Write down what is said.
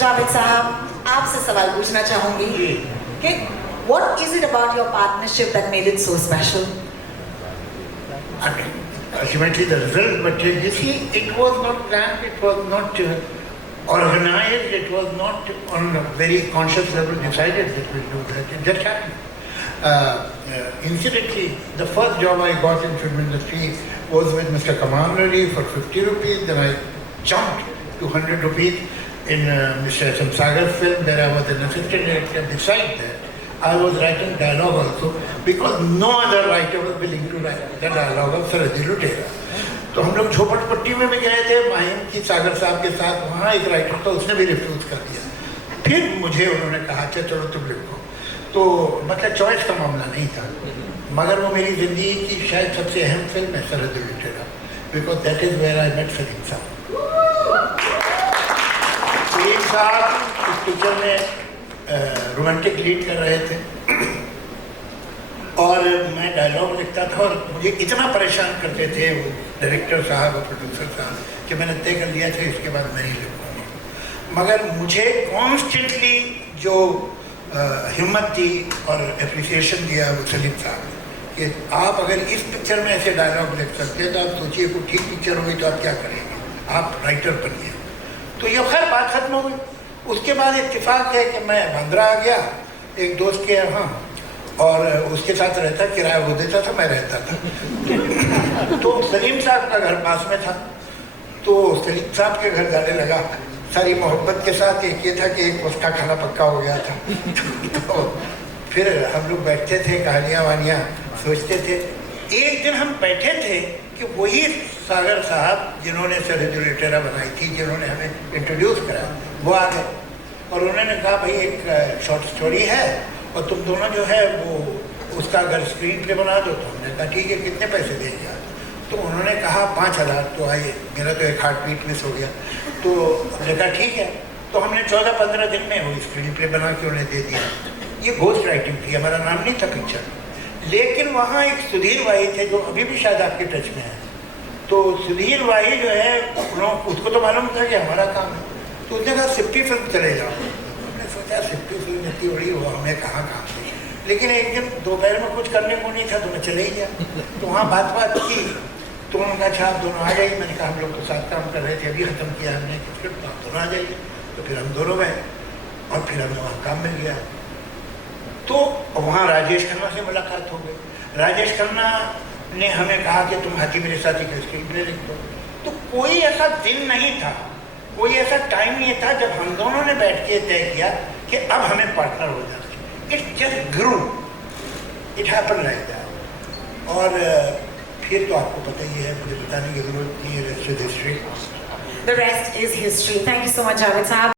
जावेद साहब, आपसे सवाल पूछना चाहूंगी कि what is it about your partnership that made it so special? Ultimately the result, but you see, it was not planned, it was not organized, it was not on a very conscious level decided that we'll do that. It just happened. Incidentally, the first job I got in film industry was with Mr. Kamal Reddy for 50 rupees. Then I jumped to 100 rupees in Mr. S.M. Sagar's film, where I was an assistant director. Besides that, I was writing dialogue also because no other writer was willing to write the dialogue of Sarhadi Lutera. तो हम लोग झोपड़पट्टी में भी गए थे माहिम की सागर साहब के साथ, वहाँ एक राइटर था, उसने भी रिफ्यूज कर दिया। फिर मुझे उन्होंने कहा अच्छा चलो तुम लिखो, तो मतलब चॉइस का मामला नहीं था, मगर वो मेरी ज़िंदगी की शायद सबसे अहम फिल्म है Sarhad Lutera, because that is where I met Salim sahab. Salim साहब इस पिक्चर में रोमांटिक लीड कर रहे थे और मैं डायलॉग लिखता था और मुझे इतना परेशान करते थे वो डायरेक्टर साहब और प्रोड्यूसर साहब कि मैंने तय कर लिया था इसके बाद मैं ही लिखूँगा। मगर मुझे कॉन्स्टेंटली जो हिम्मत दी और एप्रिसिएशन दिया वो सलीम साहब ने कि आप अगर इस पिक्चर में ऐसे डायलॉग लिख सकते हैं तो आप सोचिए कोई ठीक पिक्चर होगी तो आप क्या करेंगे, आप राइटर बनिए। तो ये खैर बात खत्म हो गई। उसके बाद इत्तेफाक है कि मैं बांद्रा आ गया एक दोस्त के यहाँ और उसके साथ रहता, किराया वो देता था, मैं रहता था। तो सलीम साहब का घर पास में था, तो सलीम साहब के घर जाने लगा सारी मोहब्बत के साथ। एक ये था कि एक उसका खाना पक्का हो गया था। तो फिर हम लोग बैठते थे, कहानियाँ वानियाँ सोचते थे। एक दिन हम बैठे थे कि वही सागर साहब जिन्होंने सरहद लुटेरा बनाई थी, जिन्होंने हमें इंट्रोड्यूस करा, वो आ गए और उन्होंने कहा भाई एक शॉर्ट स्टोरी है और तुम दोनों जो है वो उसका अगर स्क्रीन प्ले बना दो। तो हमने कहा ठीक है, कितने पैसे देंगे आप? तो उन्होंने कहा 5,000। तो आइए, मेरा तो एक हार्ट बीट मिस हो गया। तो हमने कहा ठीक है। तो हमने 14-15 दिन में वो स्क्रीन प्ले बना के उन्हें दे दिया। ये घोस्ट राइटिंग थी, हमारा नाम नहीं था पिक्चर। लेकिन वहाँ एक सुधीर वाही थे जो अभी भी शायद आपके टच में है। तो सुधीर वाही जो है उसको तो मालूम था कि हमारा काम है, तो उसने कहा सिप्पी फिल्म चले जाओ। हमने सोचा सिप्पी फिल्म इतनी बड़ी हो, हमें कहाँ काम थी। लेकिन एक दिन दोपहर में कुछ करने को नहीं था तो मैं चले ही गया। तो वहाँ बात की तो उन्होंने कहा अच्छा आप दोनों आ जाइए। मैंने कहा हम लोग तो साथ काम कर रहे थे, अभी ख़त्म किया हमने स्क्रिप्ट, तो आप दोनों आ जाइए। तो फिर हम दोनों गए और फिर हमें वहाँ काम मिल गया। तो वहाँ राजेश खन्ना से मुलाकात हो गई। राजेश खन्ना ने हमें कहा कि तुम हाथी मेरे साथ एक स्क्रीन प्ले लिख दो। तो कोई ऐसा दिन नहीं था, कोई ऐसा टाइम नहीं था जब हम दोनों ने बैठ के तय किया कि अब हमें पार्टनर हो जाए। It just grew, it happen like that. और फिर तो आपको पता ही है, मुझे बताने की जरूरत नहीं है, rest is history. The rest is history. Thank you so much, Javed Sahab.